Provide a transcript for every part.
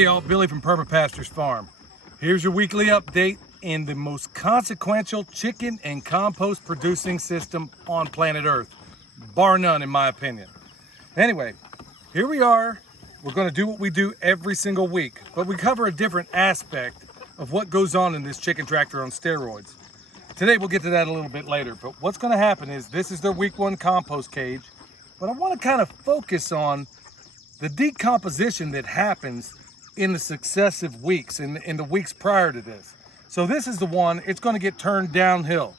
Hey y'all, Billy from Perma Pastures Farm. Here's your weekly update in the most consequential chicken and compost producing system on planet Earth, bar none in my opinion. Anyway, here we are. We're going to do what we do every single week, but we cover a different aspect of what goes on in this chicken tractor on steroids. Today we'll get to that a little bit later, but what's going to happen is this is their week 1 compost cage, but I want to kind of focus on the decomposition that happens in the successive weeks, in the weeks prior to this. So this is the one, it's going to get turned downhill,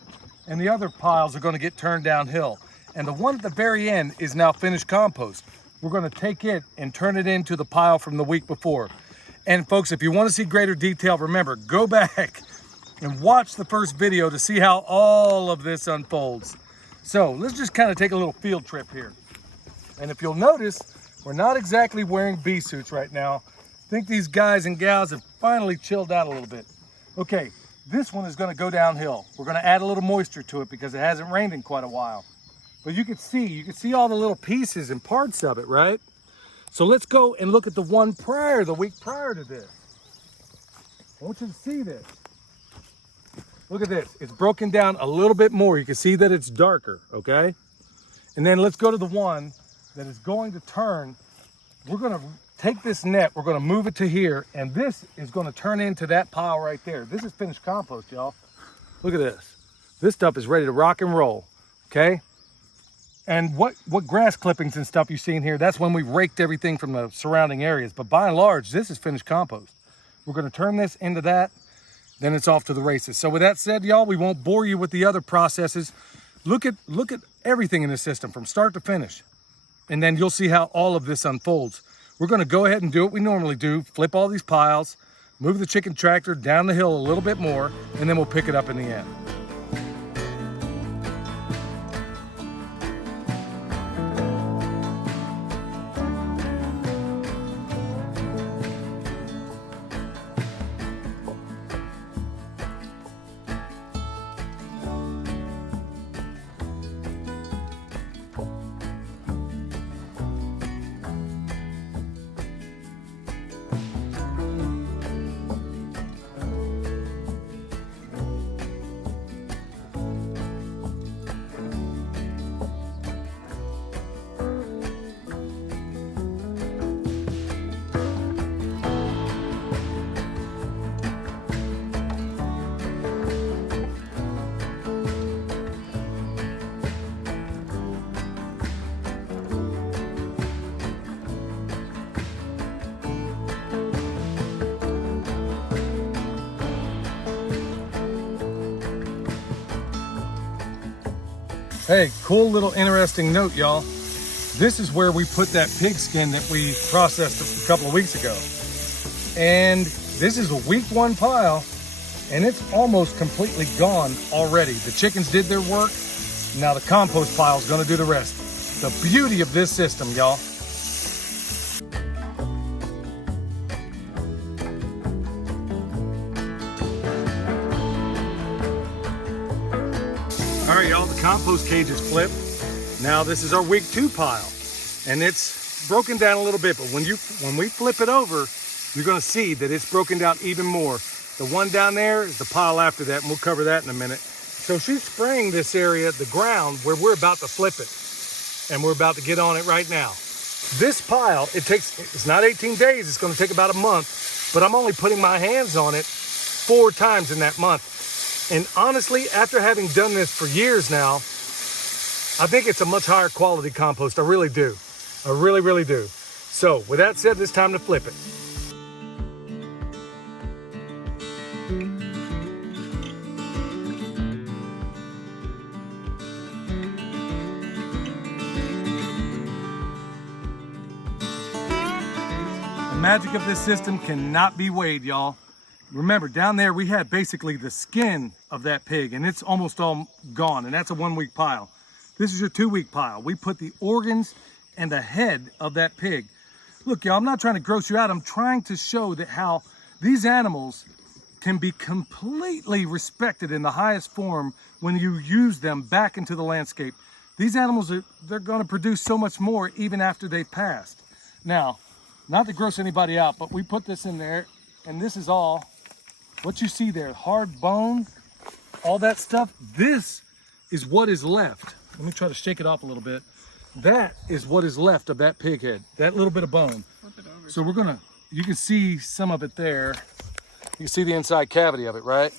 and the other piles are going to get turned downhill. And the one at the very end is now finished compost. We're going to take it and turn it into the pile from the week before. And folks, if you want to see greater detail, remember, go back and watch the first video to see how all of this unfolds. So let's just kind of take a little field trip here. And if you'll notice, we're not exactly wearing bee suits right now. I think these guys and gals have finally chilled out a little bit. Okay, this one is going to go downhill. We're going to add a little moisture to it because it hasn't rained in quite a while. But you can see all the little pieces and parts of it, right? So let's go and look at the one prior, the week prior to this. I want you to see this. Look at this. It's broken down a little bit more. You can see that it's darker, okay? And then let's go to the one that is going to turn. We're going to take this net, we're going to move it to here, and this is going to turn into that pile right there. This is finished compost, y'all. Look at this. This stuff is ready to rock and roll, okay? And what grass clippings and stuff you see in here, that's when we raked everything from the surrounding areas. But by and large, this is finished compost. We're going to turn this into that, then it's off to the races. So with that said, y'all, we won't bore you with the other processes. Look at everything in the system from start to finish. And then you'll see how all of this unfolds. We're going to go ahead and do what we normally do, flip all these piles, move the chicken tractor down the hill a little bit more, and then we'll pick it up in the end. Hey, cool little interesting note, y'all. This is where we put that pig skin that we processed a couple of weeks ago. And this is a week 1 pile, and it's almost completely gone already. The chickens did their work. Now the compost pile is gonna do the rest. The beauty of this system, y'all. All right, y'all, the compost cage is flipped. Now this is our week 2 pile, and it's broken down a little bit, but when we flip it over, you're gonna see that it's broken down even more. The one down there is the pile after that, and we'll cover that in a minute. So she's spraying this area, the ground, where we're about to flip it, and we're about to get on it right now. This pile, it's not 18 days, it's gonna take about a month, but I'm only putting my hands on it 4 times in that month. And honestly, after having done this for years now, I think it's a much higher quality compost. I really do. I really, really do. So with that said, it's time to flip it. The magic of this system cannot be weighed, y'all. Remember, down there we had basically the skin of that pig, and it's almost all gone, and that's a 1 week pile. This is your 2 week pile. We put the organs and the head of that pig. Look, y'all, I'm not trying to gross you out. I'm trying to show that how these animals can be completely respected in the highest form when you use them back into the landscape. These animals, they're going to produce so much more even after they've passed. Now, not to gross anybody out, but we put this in there, and this is all what you see there, hard bone, all that stuff. This is what is left. Let me try to shake it off a little bit. That is what is left of that pig head, that little bit of bone. So we're gonna, you can see some of it there. You can see the inside cavity of it, right?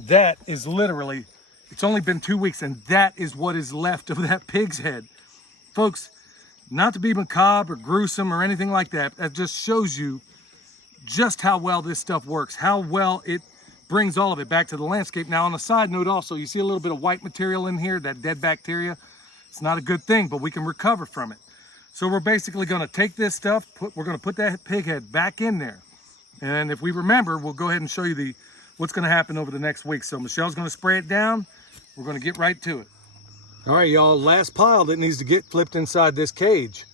That is literally, it's only been 2 weeks, and that is what is left of that pig's head. Folks, not to be macabre or gruesome or anything like that, that just shows you just how well this stuff works, how well it brings all of it back to the landscape. Now, on a side note also, you see a little bit of white material in here, that dead bacteria. It's not a good thing, but we can recover from it. So we're basically gonna take this stuff, we're gonna put that pig head back in there. And if we remember, we'll go ahead and show you what's gonna happen over the next week. So Michelle's gonna spray it down. We're gonna get right to it. All right, y'all, last pile that needs to get flipped inside this cage.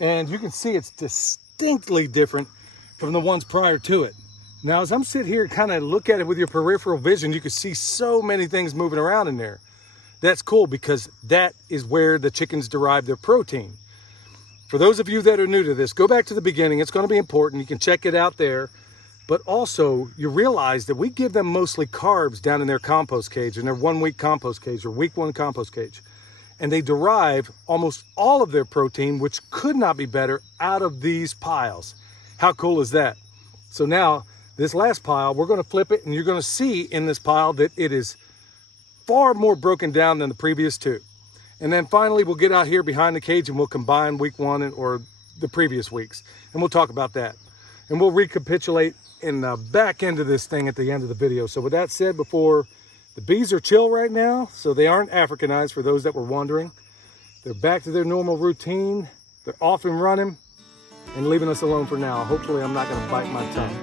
And you can see it's distinctly different from the ones prior to it. Now, as I'm sitting here and kind of look at it with your peripheral vision, you can see so many things moving around in there. That's cool because that is where the chickens derive their protein. For those of you that are new to this, go back to the beginning. It's going to be important. You can check it out there. But also, you realize that we give them mostly carbs down in their compost cage, in their 1 week compost cage or week 1 compost cage. And they derive almost all of their protein, which could not be better, out of these piles. How cool is that? So now, this last pile, we're going to flip it, and you're going to see in this pile that it is far more broken down than the previous 2. And then finally, we'll get out here behind the cage and we'll combine week 1 or the previous weeks. And we'll talk about that. And we'll recapitulate in the back end of this thing at the end of the video. So with that said, before, the bees are chill right now, so they aren't Africanized for those that were wondering. They're back to their normal routine. They're off and running and leaving us alone for now. Hopefully I'm not going to bite my tongue.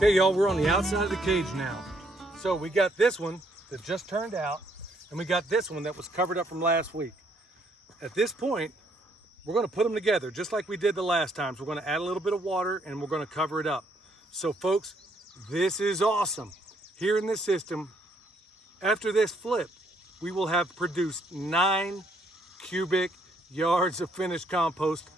Okay, y'all, we're on the outside of the cage now. So we got this one that just turned out, and we got this one that was covered up from last week. At this point, we're gonna put them together just like we did the last time. So we're gonna add a little bit of water and we're gonna cover it up. So folks, this is awesome. Here in this system, after this flip, we will have produced 9 cubic yards of finished compost,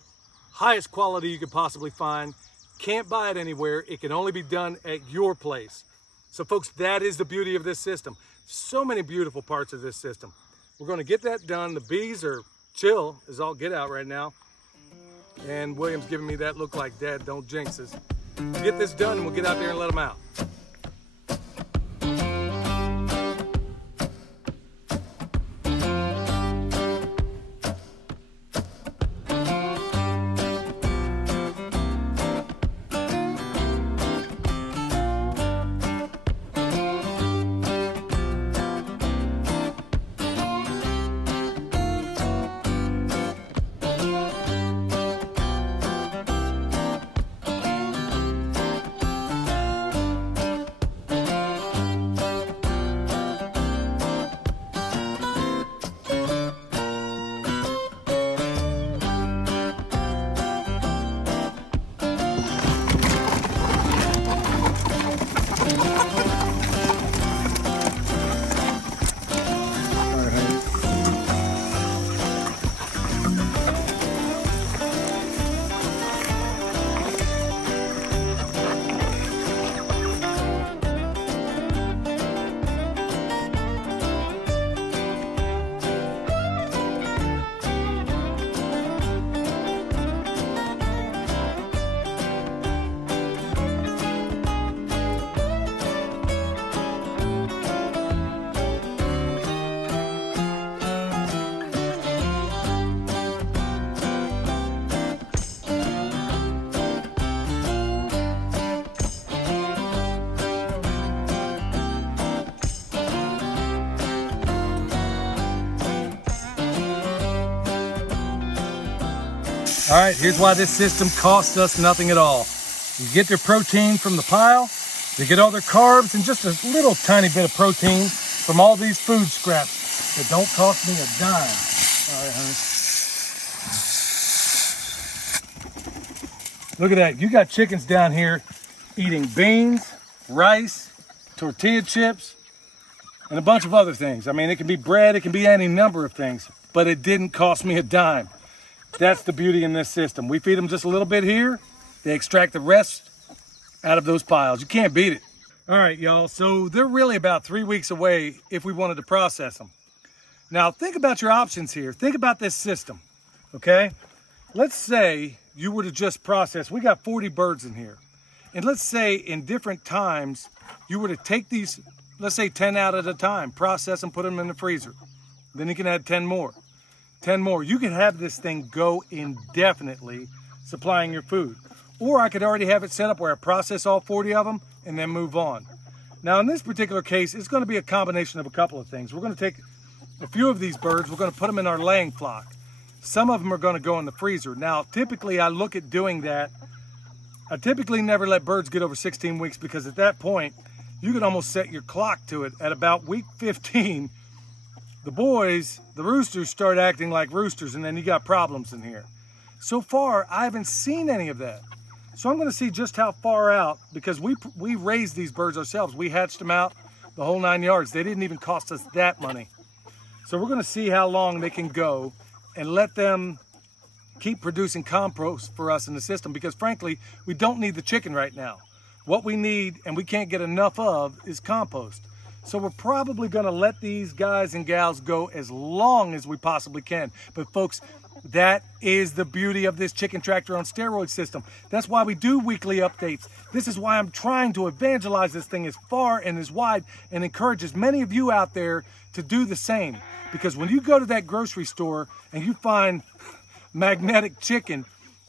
highest quality you could possibly find. Can't buy it anywhere. It can only be done at your place. So folks, that is the beauty of this system. So many beautiful parts of this system. We're going to get that done. The bees are chill as all get out right now. And William's giving me that look like, Dad, don't jinx us. We'll get this done and we'll get out there and let them out. All right, here's why this system costs us nothing at all. You get their protein from the pile, they get all their carbs, and just a little tiny bit of protein from all these food scraps that don't cost me a dime. All right, honey. Look at that. You got chickens down here eating beans, rice, tortilla chips, and a bunch of other things. I mean, it can be bread, it can be any number of things, but it didn't cost me a dime. That's the beauty in this system. We feed them just a little bit here. They extract the rest out of those piles. You can't beat it. All right, y'all. So they're really about 3 weeks away if we wanted to process them. Now, think about your options here. Think about this system, okay? Let's say you were to just process. We got 40 birds in here. And let's say in different times, you were to take these, let's say 10 out at a time, process them, put them in the freezer. Then you can add 10 more. 10 more. You could have this thing go indefinitely supplying your food. Or I could already have it set up where I process all 40 of them and then move on. Now in this particular case, it's going to be a combination of a couple of things. We're going to take a few of these birds, we're going to put them in our laying flock. Some of them are going to go in the freezer. Now typically I look at doing that. I typically never let birds get over 16 weeks because at that point, you can almost set your clock to it. At about week 15, the boys, the roosters, start acting like roosters, and then you got problems in here. So far, I haven't seen any of that. So I'm going to see just how far out, because we raised these birds ourselves. We hatched them out the whole 9 yards. They didn't even cost us that money. So we're going to see how long they can go and let them keep producing compost for us in the system, because frankly, we don't need the chicken right now. What we need, and we can't get enough of, is compost. So we're probably going to let these guys and gals go as long as we possibly can. But folks, that is the beauty of this chicken tractor on steroids system. That's why we do weekly updates. This is why I'm trying to evangelize this thing as far and as wide and encourage as many of you out there to do the same. Because when you go to that grocery store and you find magnetic chicken,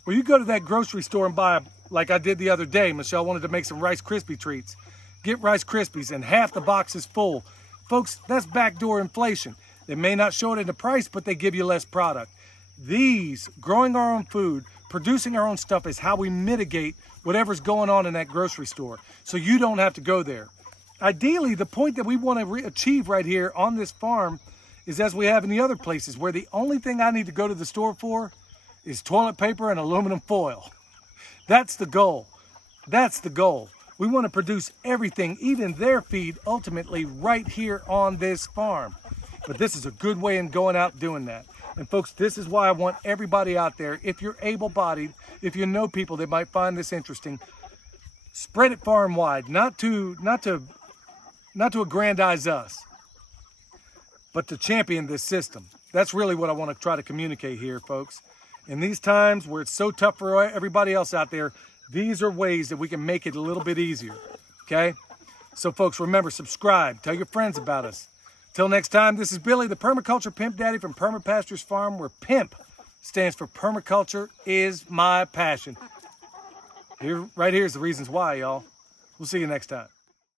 or you go to that grocery store and buy, like I did the other day, Michelle wanted to make some Rice Krispie treats. Get Rice Krispies and half the box is full. Folks, that's backdoor inflation. They may not show it in the price, but they give you less product. These, growing our own food, producing our own stuff, is how we mitigate whatever's going on in that grocery store. So you don't have to go there. Ideally, the point that we want to achieve right here on this farm is as we have in the other places, where the only thing I need to go to the store for is toilet paper and aluminum foil. That's the goal. That's the goal. We want to produce everything, even their feed, ultimately right here on this farm. But this is a good way in going out doing that. And folks, this is why I want everybody out there, if you're able-bodied, if you know people that might find this interesting, spread it far and wide, not to aggrandize us, but to champion this system. That's really what I want to try to communicate here, folks. In these times where it's so tough for everybody else out there, these are ways that we can make it a little bit easier, okay? So folks, remember, subscribe, tell your friends about us. Till next time, this is Billy, the Permaculture Pimp Daddy from Perma Pastures Farm, where PIMP stands for Permaculture is my passion. Right here is the reasons why, y'all. We'll see you next time.